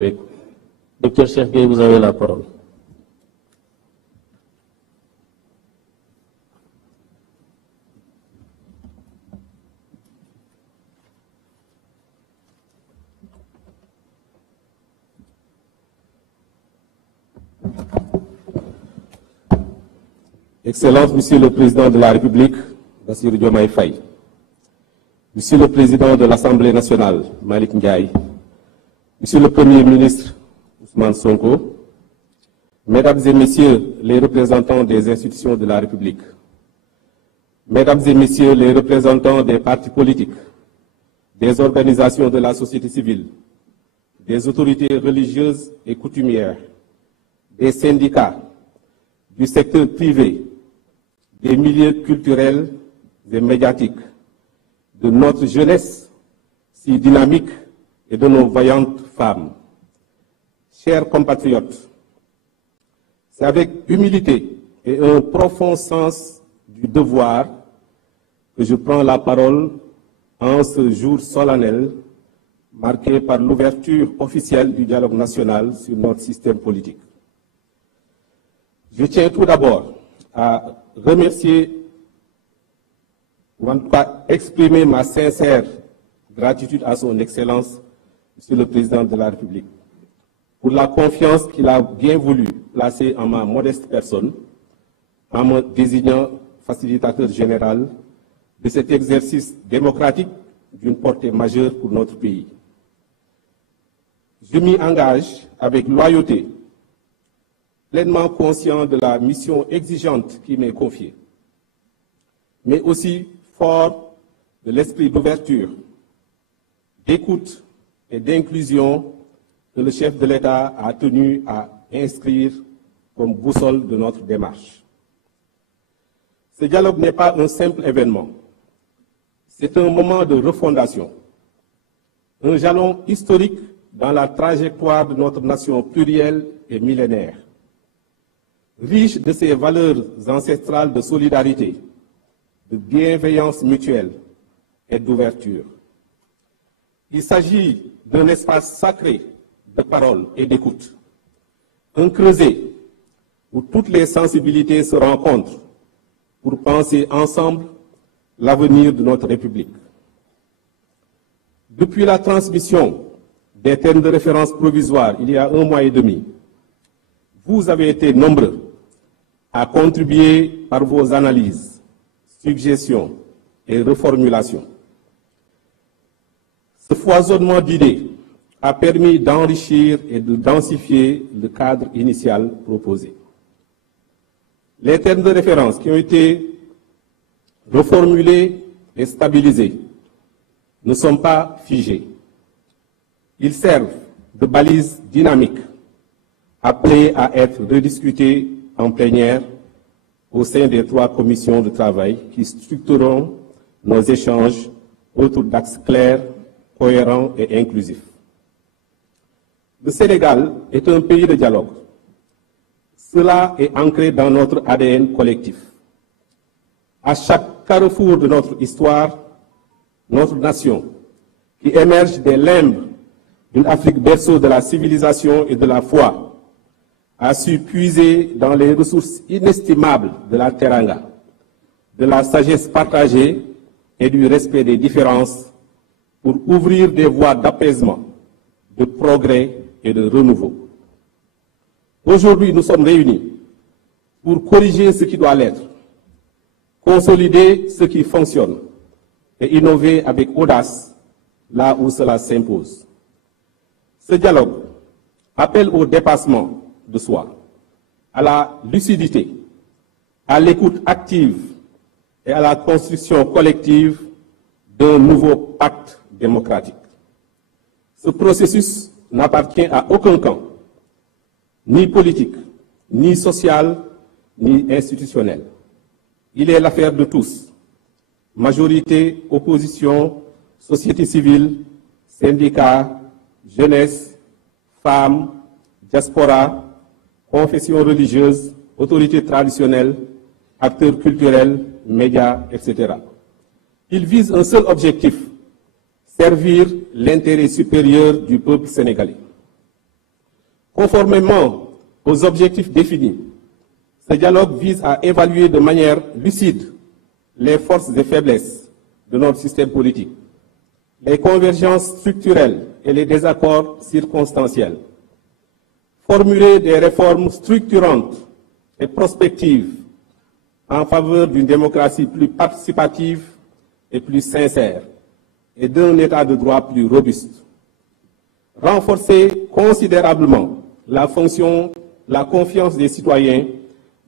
Docteur Cheikh Gueye, vous avez la parole. Excellence, Monsieur le Président de la République, Bassirou Diomaye Faye, Monsieur le Président de l'Assemblée nationale, Malick Ndiaye, Monsieur le Premier ministre, Ousmane Sonko, Mesdames et Messieurs les représentants des institutions de la République, Mesdames et Messieurs les représentants des partis politiques, des organisations de la société civile, des autorités religieuses et coutumières, des syndicats, du secteur privé, des milieux culturels et médiatiques, de notre jeunesse si dynamique et de nos vaillantes femmes. Chers compatriotes, c'est avec humilité et un profond sens du devoir que je prends la parole en ce jour solennel marqué par l'ouverture officielle du dialogue national sur notre système politique. Je tiens tout d'abord à remercier, ou en tout cas exprimer ma sincère gratitude à son Excellence, Monsieur le Président de la République, pour la confiance qu'il a bien voulu placer en ma modeste personne, en me désignant facilitateur général de cet exercice démocratique d'une portée majeure pour notre pays. Je m'y engage avec loyauté, pleinement conscient de la mission exigeante qui m'est confiée, mais aussi fort de l'esprit d'ouverture, d'écoute et d'inclusion que le chef de l'État a tenu à inscrire comme boussole de notre démarche. Ce dialogue n'est pas un simple événement, c'est un moment de refondation, un jalon historique dans la trajectoire de notre nation plurielle et millénaire, riche de ses valeurs ancestrales de solidarité, de bienveillance mutuelle et d'ouverture. Il s'agit d'un espace sacré de parole et d'écoute, un creuset où toutes les sensibilités se rencontrent pour penser ensemble l'avenir de notre République. Depuis la transmission des termes de référence provisoires il y a 1 mois et demi, vous avez été nombreux à contribuer par vos analyses, suggestions et reformulations. Ce foisonnement d'idées a permis d'enrichir et de densifier le cadre initial proposé. Les termes de référence qui ont été reformulés et stabilisés ne sont pas figés. Ils servent de balises dynamiques appelées à être rediscutées en plénière au sein des 3 commissions de travail qui structureront nos échanges autour d'axes clairs, cohérents et inclusifs. Le Sénégal est un pays de dialogue. Cela est ancré dans notre ADN collectif. À chaque carrefour de notre histoire, notre nation, qui émerge des limbes d'une Afrique berceau de la civilisation et de la foi, a su puiser dans les ressources inestimables de la teranga, de la sagesse partagée et du respect des différences pour ouvrir des voies d'apaisement, de progrès et de renouveau. Aujourd'hui, nous sommes réunis pour corriger ce qui doit l'être, consolider ce qui fonctionne et innover avec audace là où cela s'impose. Ce dialogue appelle au dépassement de soi, à la lucidité, à l'écoute active et à la construction collective d'un nouveau pacte démocratique. Ce processus n'appartient à aucun camp, ni politique, ni social, ni institutionnel. Il est l'affaire de tous, majorité, opposition, société civile, syndicats, jeunesse, femmes, diaspora, confessions religieuses, autorités traditionnelles, acteurs culturels, médias, etc. Il vise un seul objectif, servir l'intérêt supérieur du peuple sénégalais. Conformément aux objectifs définis, ce dialogue vise à évaluer de manière lucide les forces et faiblesses de notre système politique, les convergences structurelles et les désaccords circonstanciels, formuler des réformes structurantes et prospectives en faveur d'une démocratie plus participative et plus sincère et d'un état de droit plus robuste, renforcer considérablement la confiance des citoyens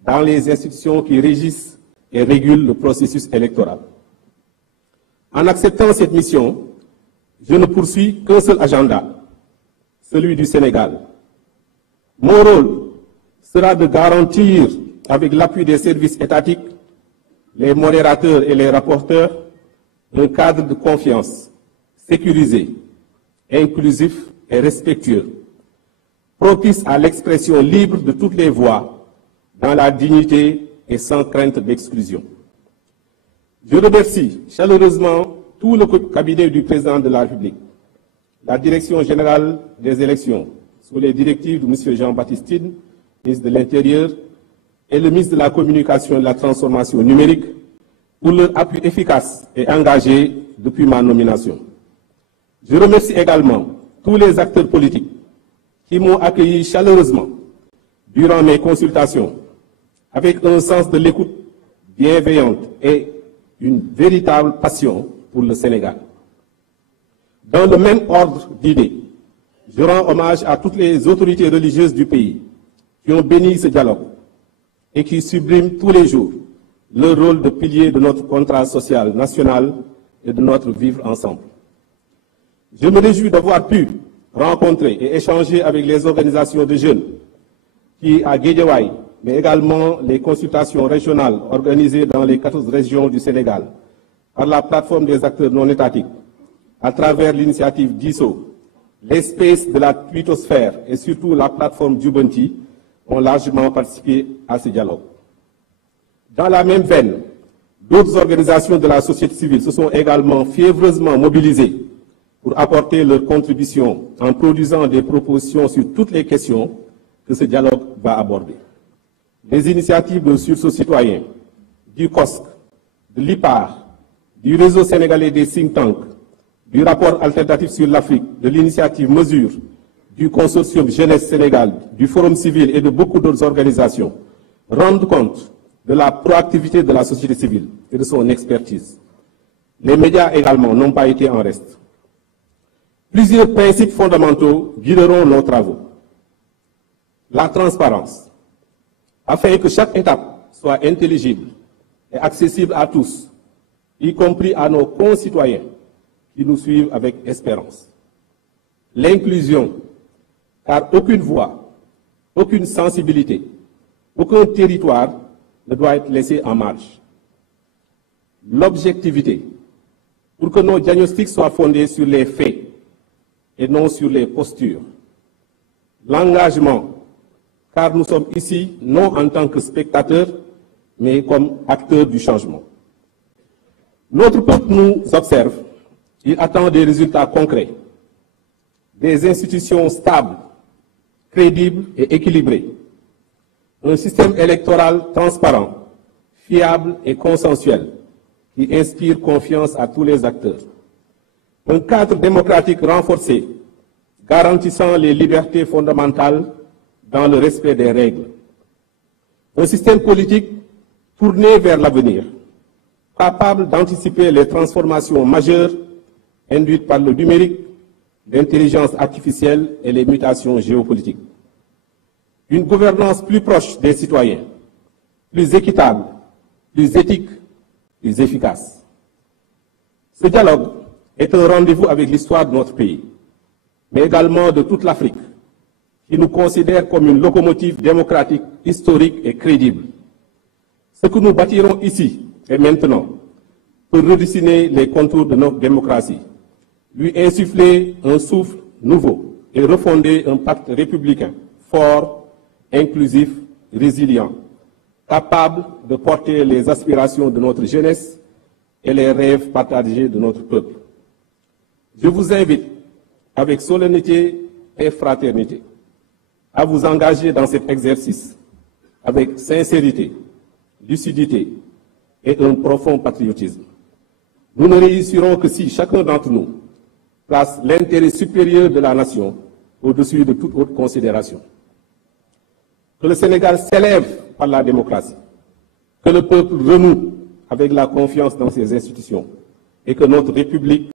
dans les institutions qui régissent et régulent le processus électoral. En acceptant cette mission, je ne poursuis qu'un seul agenda, celui du Sénégal. Mon rôle sera de garantir, avec l'appui des services étatiques, les modérateurs et les rapporteurs, un cadre de confiance sécurisé, inclusif et respectueux, propice à l'expression libre de toutes les voix, dans la dignité et sans crainte d'exclusion. Je remercie chaleureusement tout le cabinet du président de la République, la Direction générale des élections, sous les directives de M. Jean-Baptiste Tine, ministre de l'Intérieur, et le ministre de la Communication et de la Transformation numérique, pour leur appui efficace et engagé depuis ma nomination. Je remercie également tous les acteurs politiques qui m'ont accueilli chaleureusement durant mes consultations, avec un sens de l'écoute bienveillante et une véritable passion pour le Sénégal. Dans le même ordre d'idées, je rends hommage à toutes les autorités religieuses du pays qui ont béni ce dialogue et qui subliment tous les jours leur rôle de pilier de notre contrat social national et de notre vivre ensemble. Je me réjouis d'avoir pu rencontrer et échanger avec les organisations de jeunes qui, à Guédiawaye, mais également les consultations régionales organisées dans les 14 régions du Sénégal par la plateforme des acteurs non étatiques, à travers l'initiative DISO, l'espace de la twittosphère et surtout la plateforme Djubanti ont largement participé à ce dialogue. Dans la même veine, d'autres organisations de la société civile se sont également fiévreusement mobilisées pour apporter leur contribution en produisant des propositions sur toutes les questions que ce dialogue va aborder. Les initiatives de sursaut citoyen, du COSC, de l'IPAR, du réseau sénégalais des think tanks, du rapport alternatif sur l'Afrique, de l'initiative Mesure, du consortium Jeunesse Sénégal, du Forum civil et de beaucoup d'autres organisations rendent compte de la proactivité de la société civile et de son expertise. Les médias également n'ont pas été en reste. Plusieurs principes fondamentaux guideront nos travaux. La transparence, afin que chaque étape soit intelligible et accessible à tous, y compris à nos concitoyens qui nous suivent avec espérance. L'inclusion, car aucune voix, aucune sensibilité, aucun territoire ne doit être laissé en marge. L'objectivité, pour que nos diagnostics soient fondés sur les faits et non sur les postures. L'engagement, car nous sommes ici non en tant que spectateurs, mais comme acteurs du changement. Notre peuple nous observe, il attend des résultats concrets, des institutions stables, crédibles et équilibrées, un système électoral transparent, fiable et consensuel, qui inspire confiance à tous les acteurs, un cadre démocratique renforcé, garantissant les libertés fondamentales dans le respect des règles, un système politique tourné vers l'avenir, capable d'anticiper les transformations majeures induites par le numérique, l'intelligence artificielle et les mutations géopolitiques. Une gouvernance plus proche des citoyens, plus équitable, plus éthique, plus efficace. Ce dialogue est un rendez-vous avec l'histoire de notre pays, mais également de toute l'Afrique, qui nous considère comme une locomotive démocratique, historique et crédible. Ce que nous bâtirons ici et maintenant peut redessiner les contours de notre démocratie, lui insuffler un souffle nouveau et refonder un pacte républicain fort, inclusif, résilient, capable de porter les aspirations de notre jeunesse et les rêves partagés de notre peuple. Je vous invite, avec solennité et fraternité, à vous engager dans cet exercice avec sincérité, lucidité et un profond patriotisme. Nous ne réussirons que si chacun d'entre nous place l'intérêt supérieur de la nation au-dessus de toute autre considération. Que le Sénégal s'élève par la démocratie, que le peuple renoue avec la confiance dans ses institutions et que notre République